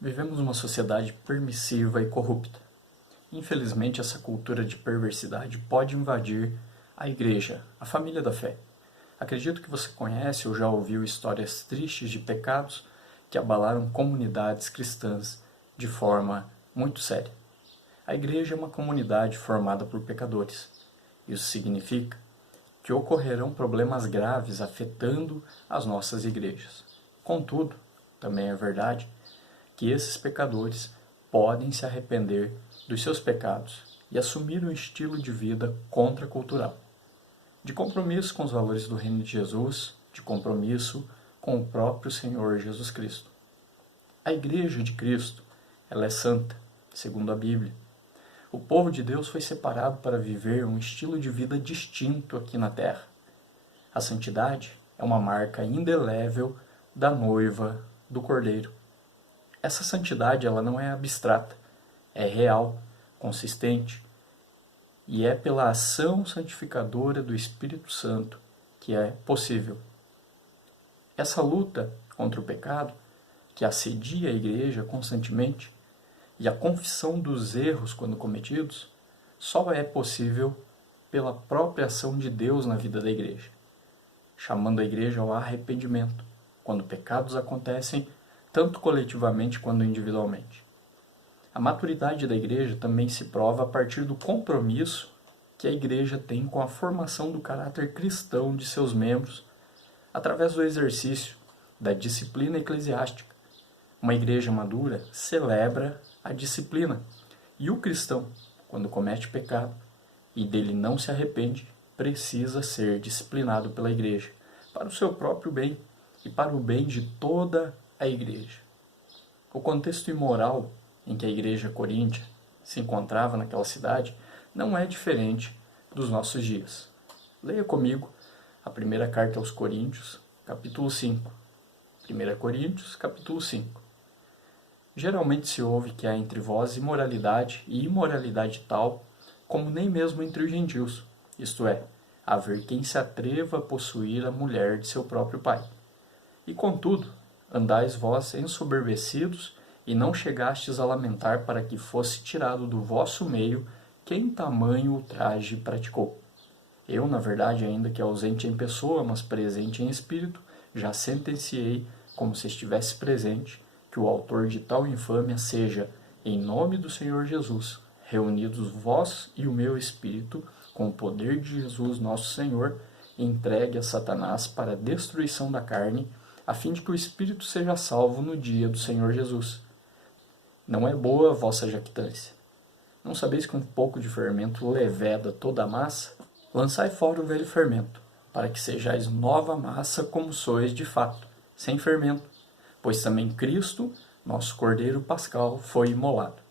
Vivemos uma sociedade permissiva e corrupta. Infelizmente, essa cultura de perversidade pode invadir a igreja, a família da fé. Acredito que você conhece ou já ouviu histórias tristes de pecados que abalaram comunidades cristãs de forma muito séria. A igreja é uma comunidade formada por pecadores. Isso significa que ocorrerão problemas graves afetando as nossas igrejas. Contudo, também é verdade que esses pecadores podem se arrepender dos seus pecados e assumir um estilo de vida contracultural, de compromisso com os valores do reino de Jesus, de compromisso com o próprio Senhor Jesus Cristo. A Igreja de Cristo, ela é santa, segundo a Bíblia. O povo de Deus foi separado para viver um estilo de vida distinto aqui na terra. A santidade é uma marca indelével da noiva do Cordeiro. Essa santidade ela não é abstrata, é real, consistente, e é pela ação santificadora do Espírito Santo que é possível. Essa luta contra o pecado, que assedia a igreja constantemente, e a confissão dos erros quando cometidos, só é possível pela própria ação de Deus na vida da igreja, chamando a igreja ao arrependimento, quando pecados acontecem tanto coletivamente quanto individualmente. A maturidade da igreja também se prova a partir do compromisso que a igreja tem com a formação do caráter cristão de seus membros, através do exercício da disciplina eclesiástica. Uma igreja madura celebra a disciplina, e o cristão, quando comete pecado e dele não se arrepende, precisa ser disciplinado pela igreja, para o seu próprio bem e para o bem de toda a igreja. O contexto imoral em que a igreja coríntia se encontrava naquela cidade não é diferente dos nossos dias. Leia comigo a primeira carta aos Coríntios, capítulo 5. 1 Coríntios, capítulo 5. Geralmente se ouve que há entre vós imoralidade e imoralidade tal, como nem mesmo entre os gentios, isto é, haver quem se atreva a possuir a mulher de seu próprio pai. E contudo, andais vós ensoberbecidos, e não chegastes a lamentar para que fosse tirado do vosso meio quem tamanho ultraje praticou. Eu, na verdade, ainda que ausente em pessoa, mas presente em espírito, já sentenciei, como se estivesse presente, que o autor de tal infâmia seja, em nome do Senhor Jesus, reunidos vós e o meu espírito, com o poder de Jesus nosso Senhor, entregue a Satanás para a destruição da carne, a fim de que o espírito seja salvo no dia do Senhor Jesus. Não é boa a vossa jactância. Não sabeis que um pouco de fermento leveda toda a massa? Lançai fora o velho fermento, para que sejais nova massa como sois de fato, sem fermento, pois também Cristo, nosso Cordeiro Pascal, foi imolado.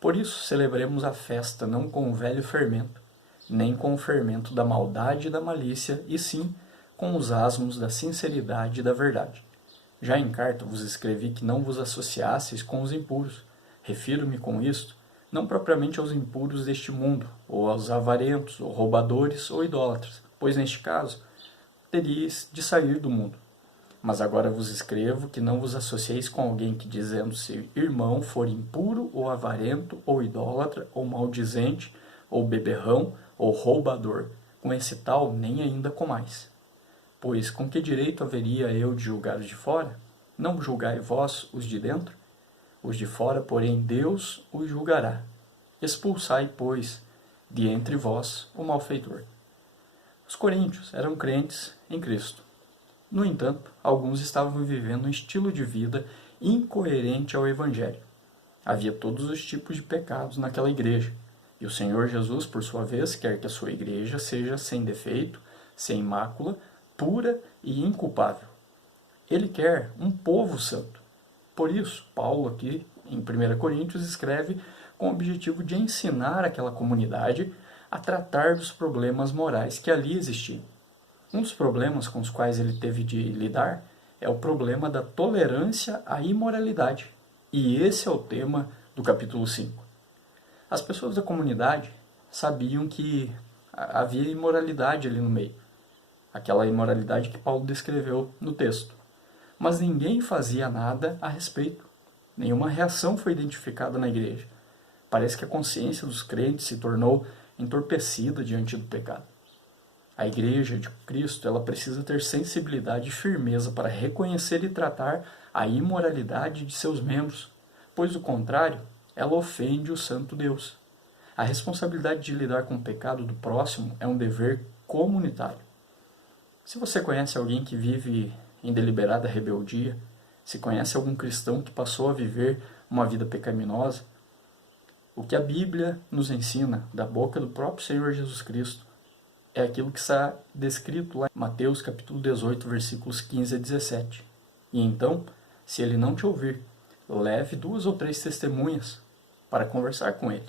Por isso celebremos a festa não com o velho fermento, nem com o fermento da maldade e da malícia, e sim com os asmos da sinceridade e da verdade. Já em carta vos escrevi que não vos associasseis com os impuros. Refiro-me com isto, não propriamente aos impuros deste mundo, ou aos avarentos, ou roubadores, ou idólatras, pois neste caso teríeis de sair do mundo. Mas agora vos escrevo que não vos associeis com alguém que, dizendo-se irmão, for impuro, ou avarento, ou idólatra, ou maldizente, ou beberrão, ou roubador. Com esse tal, nem ainda comais. Pois com que direito haveria eu de julgar os de fora? Não julgai vós os de dentro? Os de fora, porém, Deus os julgará. Expulsai, pois, de entre vós o malfeitor. Os coríntios eram crentes em Cristo. No entanto, alguns estavam vivendo um estilo de vida incoerente ao Evangelho. Havia todos os tipos de pecados naquela igreja, e o Senhor Jesus, por sua vez, quer que a sua igreja seja sem defeito, sem mácula, pura e inculpável. Ele quer um povo santo. Por isso, Paulo aqui, em 1 Coríntios, escreve com o objetivo de ensinar aquela comunidade a tratar dos problemas morais que ali existiam. Um dos problemas com os quais ele teve de lidar é o problema da tolerância à imoralidade. E esse é o tema do capítulo 5. As pessoas da comunidade sabiam que havia imoralidade ali no meio. Aquela imoralidade que Paulo descreveu no texto. Mas ninguém fazia nada a respeito. Nenhuma reação foi identificada na igreja. Parece que a consciência dos crentes se tornou entorpecida diante do pecado. A igreja de Cristo, ela precisa ter sensibilidade e firmeza para reconhecer e tratar a imoralidade de seus membros, pois do contrário, ela ofende o santo Deus. A responsabilidade de lidar com o pecado do próximo é um dever comunitário. Se você conhece alguém que vive em deliberada rebeldia, se conhece algum cristão que passou a viver uma vida pecaminosa, o que a Bíblia nos ensina da boca do próprio Senhor Jesus Cristo é aquilo que está descrito lá em Mateus capítulo 18, versículos 15 a 17. E então, se ele não te ouvir, leve 2 ou 3 testemunhas para conversar com ele.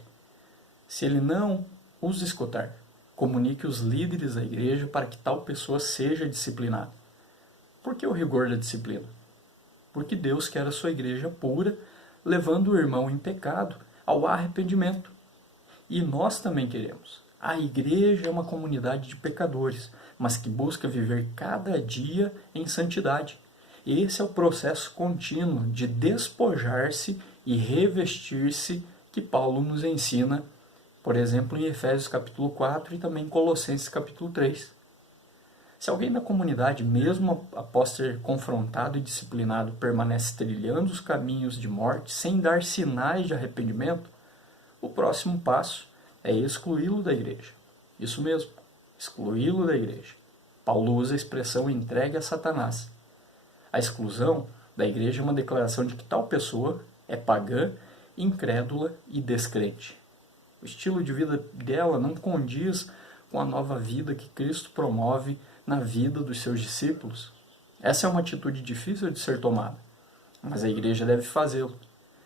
Se ele não os escutar, comunique os líderes da igreja para que tal pessoa seja disciplinada. Por que o rigor da disciplina? Porque Deus quer a sua igreja pura, levando o irmão em pecado ao arrependimento. E nós também queremos. A igreja é uma comunidade de pecadores, mas que busca viver cada dia em santidade. Esse é o processo contínuo de despojar-se e revestir-se que Paulo nos ensina, por exemplo, em Efésios capítulo 4 e também em Colossenses capítulo 3. Se alguém da comunidade, mesmo após ser confrontado e disciplinado, permanece trilhando os caminhos de morte sem dar sinais de arrependimento, o próximo passo é excluí-lo da igreja. Isso mesmo, excluí-lo da igreja. Paulo usa a expressão entregue a Satanás. A exclusão da igreja é uma declaração de que tal pessoa é pagã, incrédula e descrente. O estilo de vida dela não condiz com a nova vida que Cristo promove na vida dos seus discípulos. Essa é uma atitude difícil de ser tomada, mas a igreja deve fazê-lo,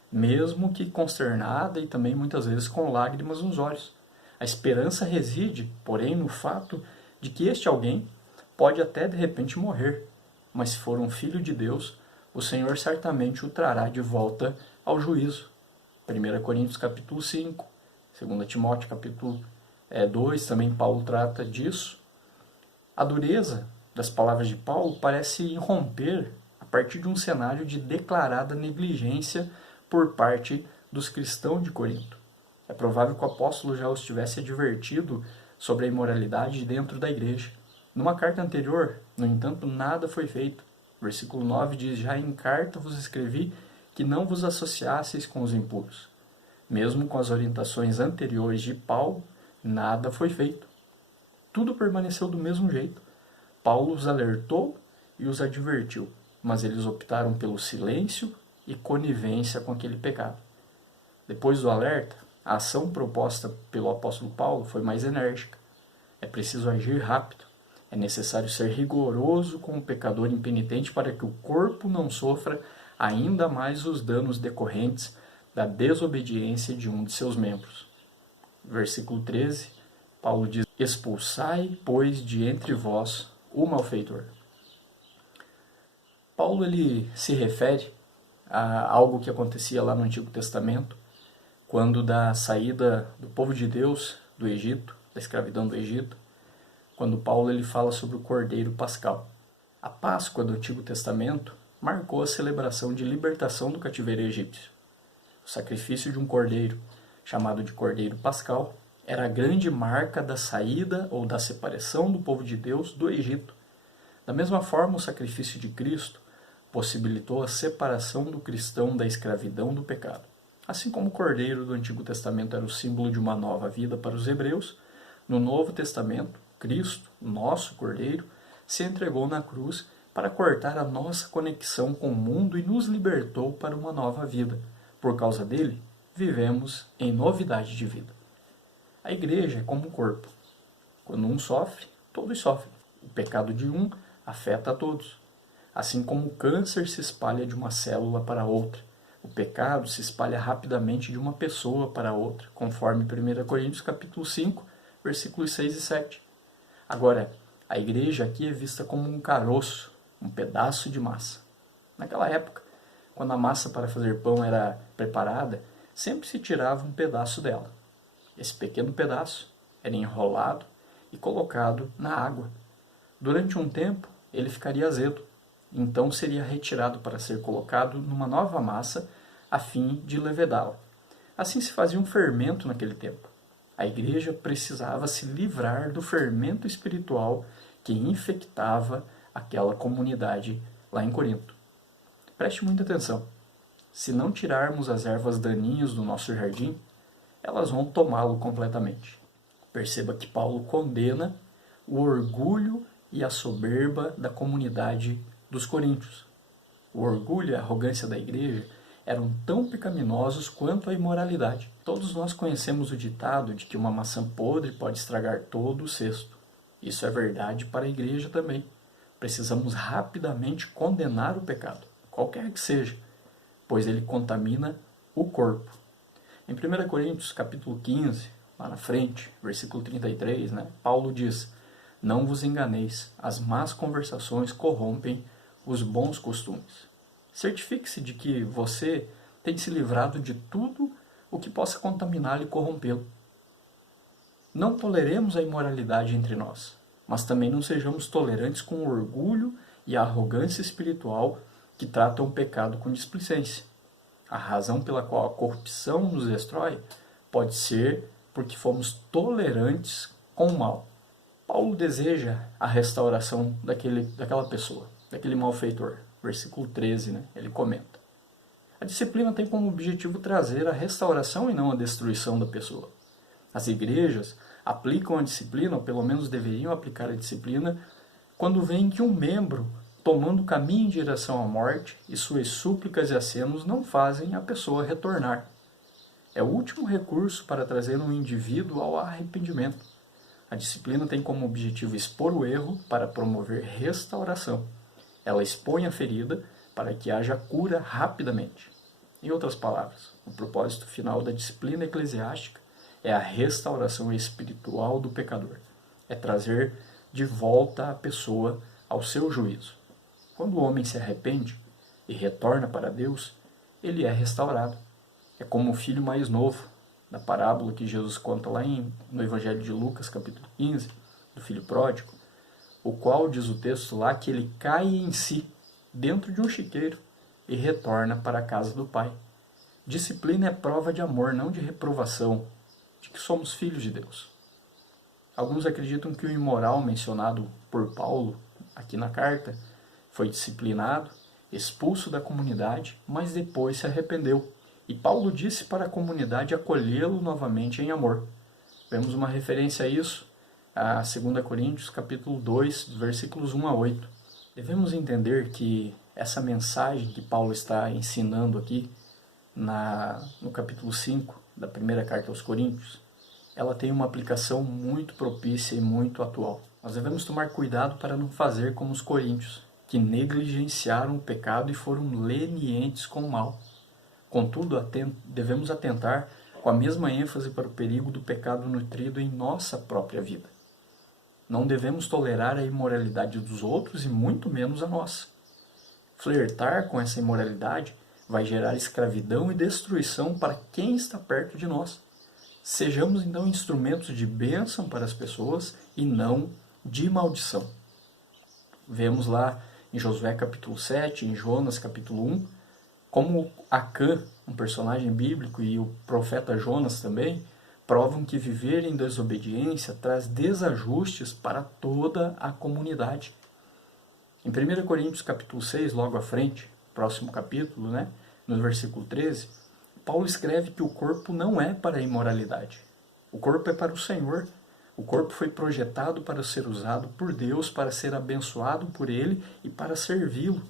mesmo que consternada e também muitas vezes com lágrimas nos olhos. A esperança reside, porém, no fato de que este alguém pode até de repente morrer, mas se for um filho de Deus, o Senhor certamente o trará de volta ao juízo. 1 Coríntios capítulo 5, 2 Timóteo capítulo 2, também Paulo trata disso. A dureza das palavras de Paulo parece irromper a partir de um cenário de declarada negligência por parte dos cristãos de Corinto. É provável que o apóstolo já os tivesse advertido sobre a imoralidade dentro da igreja. Numa carta anterior, no entanto, nada foi feito. Versículo 9 diz: já em carta vos escrevi que não vos associasseis com os impuros. Mesmo com as orientações anteriores de Paulo, nada foi feito. Tudo permaneceu do mesmo jeito. Paulo os alertou e os advertiu, mas eles optaram pelo silêncio e conivência com aquele pecado. Depois do alerta, a ação proposta pelo apóstolo Paulo foi mais enérgica. É preciso agir rápido. É necessário ser rigoroso com o pecador impenitente para que o corpo não sofra ainda mais os danos decorrentes da desobediência de um de seus membros. Versículo 13, Paulo diz: expulsai, pois, de entre vós o malfeitor. Paulo ele se refere a algo que acontecia lá no Antigo Testamento, quando da saída do povo de Deus do Egito, da escravidão do Egito, quando Paulo ele fala sobre o Cordeiro Pascal. A Páscoa do Antigo Testamento marcou a celebração de libertação do cativeiro egípcio. O sacrifício de um cordeiro, chamado de Cordeiro Pascal, era a grande marca da saída ou da separação do povo de Deus do Egito. Da mesma forma, o sacrifício de Cristo possibilitou a separação do cristão da escravidão do pecado. Assim como o Cordeiro do Antigo Testamento era o símbolo de uma nova vida para os hebreus, no Novo Testamento, Cristo, nosso Cordeiro, se entregou na cruz para cortar a nossa conexão com o mundo e nos libertou para uma nova vida. Por causa dele, vivemos em novidade de vida. A igreja é como um corpo. Quando um sofre, todos sofrem. O pecado de um afeta a todos. Assim como o câncer se espalha de uma célula para outra, o pecado se espalha rapidamente de uma pessoa para outra, conforme 1 Coríntios capítulo 5, versículos 6 e 7. Agora, a igreja aqui é vista como um caroço, um pedaço de massa. Naquela época, quando a massa para fazer pão era preparada, sempre se tirava um pedaço dela. Esse pequeno pedaço era enrolado e colocado na água. Durante um tempo, ele ficaria azedo. Então seria retirado para ser colocado numa nova massa, a fim de levedá-la. Assim se fazia um fermento naquele tempo. A igreja precisava se livrar do fermento espiritual que infectava aquela comunidade lá em Corinto. Preste muita atenção. Se não tirarmos as ervas daninhas do nosso jardim, elas vão tomá-lo completamente. Perceba que Paulo condena o orgulho e a soberba da comunidade dos coríntios. O orgulho e a arrogância da igreja eram tão pecaminosos quanto a imoralidade. Todos nós conhecemos o ditado de que uma maçã podre pode estragar todo o cesto. Isso é verdade para a igreja também. Precisamos rapidamente condenar o pecado, qualquer que seja, pois ele contamina o corpo. Em 1 Coríntios capítulo 15, lá na frente, versículo 33, Paulo diz: "Não vos enganeis, as más conversações corrompem os bons costumes." Certifique-se de que você tem se livrado de tudo o que possa contaminá-lo e corrompê-lo. Não toleremos a imoralidade entre nós, mas também não sejamos tolerantes com o orgulho e a arrogância espiritual que tratam o pecado com displicência. A razão pela qual a corrupção nos destrói pode ser porque fomos tolerantes com o mal. Paulo deseja a restauração daquela pessoa, daquele malfeitor. Versículo 13, ele comenta: a disciplina tem como objetivo trazer a restauração e não a destruição da pessoa. As igrejas aplicam a disciplina, ou pelo menos deveriam aplicar a disciplina, quando veem que um membro tomando o caminho em direção à morte e suas súplicas e acenos não fazem a pessoa retornar. É o último recurso para trazer um indivíduo ao arrependimento. A disciplina tem como objetivo expor o erro para promover restauração. Ela expõe a ferida para que haja cura rapidamente. Em outras palavras, o propósito final da disciplina eclesiástica é a restauração espiritual do pecador. É trazer de volta a pessoa ao seu juízo. Quando o homem se arrepende e retorna para Deus, ele é restaurado. É como o filho mais novo, da parábola que Jesus conta lá no Evangelho de Lucas, capítulo 15, do filho pródigo, o qual diz o texto lá que ele cai em si, dentro de um chiqueiro, e retorna para a casa do Pai. Disciplina é prova de amor, não de reprovação, de que somos filhos de Deus. Alguns acreditam que o imoral mencionado por Paulo aqui na carta foi disciplinado, expulso da comunidade, mas depois se arrependeu. E Paulo disse para a comunidade acolhê-lo novamente em amor. Vemos uma referência a isso a 2 Coríntios capítulo 2, versículos 1 a 8. Devemos entender que essa mensagem que Paulo está ensinando aqui no capítulo 5 da primeira carta aos Coríntios, ela tem uma aplicação muito propícia e muito atual. Nós devemos tomar cuidado para não fazer como os coríntios, que negligenciaram o pecado e foram lenientes com o mal. Contudo, devemos atentar com a mesma ênfase para o perigo do pecado nutrido em nossa própria vida. Não devemos tolerar a imoralidade dos outros e muito menos a nossa. Flertar com essa imoralidade vai gerar escravidão e destruição para quem está perto de nós. Sejamos então instrumentos de bênção para as pessoas e não de maldição. Vemos lá em Josué capítulo 7, em Jonas capítulo 1, como Acã, um personagem bíblico, e o profeta Jonas também, provam que viver em desobediência traz desajustes para toda a comunidade. Em 1 Coríntios capítulo 6, logo à frente, próximo capítulo, no versículo 13, Paulo escreve que o corpo não é para a imoralidade. O corpo é para o Senhor. O corpo foi projetado para ser usado por Deus, para ser abençoado por Ele e para servi-lo.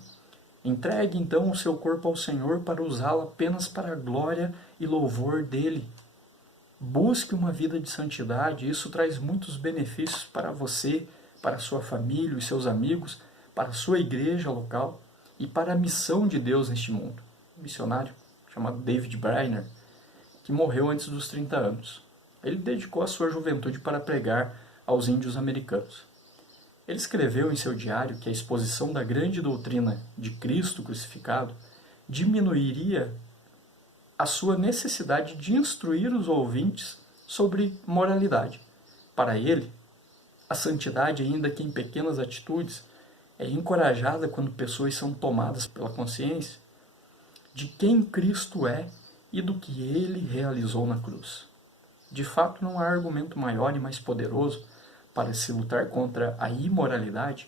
Entregue então o seu corpo ao Senhor para usá-lo apenas para a glória e louvor dEle. Busque uma vida de santidade, isso traz muitos benefícios para você, para a sua família e seus amigos, para a sua igreja local e para a missão de Deus neste mundo. Um missionário chamado David Brainerd, que morreu antes dos 30 anos. Ele dedicou a sua juventude para pregar aos índios americanos. Ele escreveu em seu diário que a exposição da grande doutrina de Cristo crucificado diminuiria a sua necessidade de instruir os ouvintes sobre moralidade. Para ele, a santidade, ainda que em pequenas atitudes, é encorajada quando pessoas são tomadas pela consciência de quem Cristo é e do que ele realizou na cruz. De fato, não há argumento maior e mais poderoso para se lutar contra a imoralidade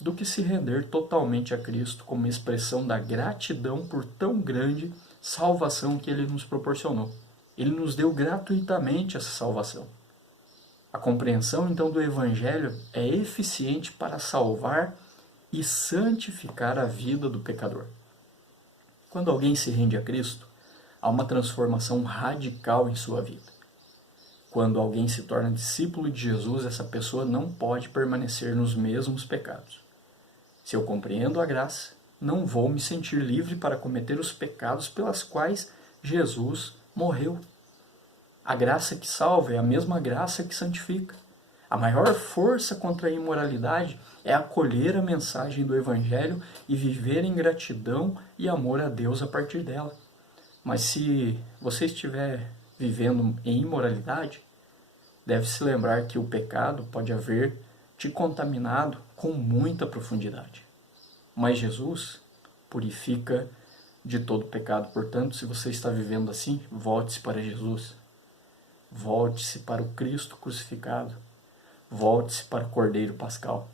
do que se render totalmente a Cristo como expressão da gratidão por tão grande salvação que ele nos proporcionou. Ele nos deu gratuitamente essa salvação. A compreensão, então, do Evangelho é eficiente para salvar e santificar a vida do pecador. Quando alguém se rende a Cristo, há uma transformação radical em sua vida. Quando alguém se torna discípulo de Jesus, essa pessoa não pode permanecer nos mesmos pecados. Se eu compreendo a graça, não vou me sentir livre para cometer os pecados pelas quais Jesus morreu. A graça que salva é a mesma graça que santifica. A maior força contra a imoralidade é acolher a mensagem do Evangelho e viver em gratidão e amor a Deus a partir dela. Mas se você estiver vivendo em imoralidade, deve se lembrar que o pecado pode haver te contaminado com muita profundidade. Mas Jesus purifica de todo pecado. Portanto, se você está vivendo assim, volte-se para Jesus. Volte-se para o Cristo crucificado. Volte-se para o Cordeiro Pascal.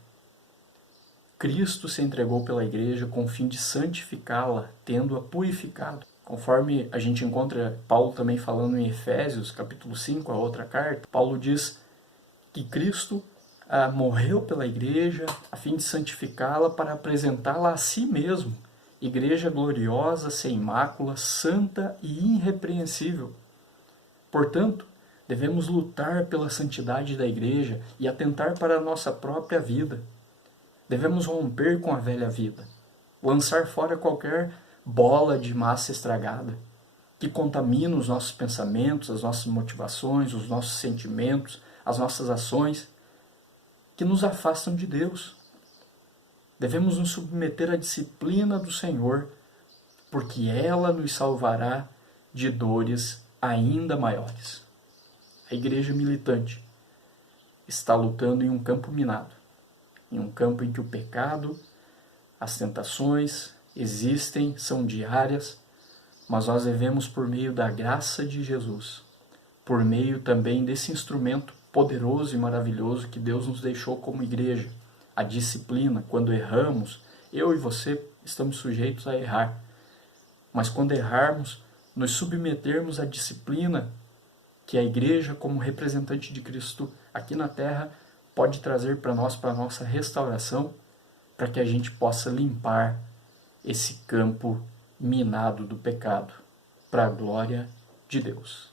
Cristo se entregou pela igreja com o fim de santificá-la, tendo-a purificado. Conforme a gente encontra Paulo também falando em Efésios, capítulo 5, a outra carta, Paulo diz que Cristo morreu pela igreja a fim de santificá-la para apresentá-la a si mesmo, igreja gloriosa, sem mácula, santa e irrepreensível. Portanto, devemos lutar pela santidade da igreja e atentar para a nossa própria vida. Devemos romper com a velha vida, lançar fora qualquer bola de massa estragada que contamina os nossos pensamentos, as nossas motivações, os nossos sentimentos, as nossas ações, que nos afastam de Deus. Devemos nos submeter à disciplina do Senhor, porque ela nos salvará de dores ainda maiores. A igreja militante está lutando em um campo minado, em um campo em que o pecado, as tentações existem, são diárias, mas nós devemos, por meio da graça de Jesus, por meio também desse instrumento poderoso e maravilhoso que Deus nos deixou como igreja, a disciplina. Quando erramos, eu e você estamos sujeitos a errar, mas quando errarmos, nos submetermos à disciplina que a igreja, como representante de Cristo aqui na terra, pode trazer para nós, para a nossa restauração, para que a gente possa limpar esse campo minado do pecado, para a glória de Deus.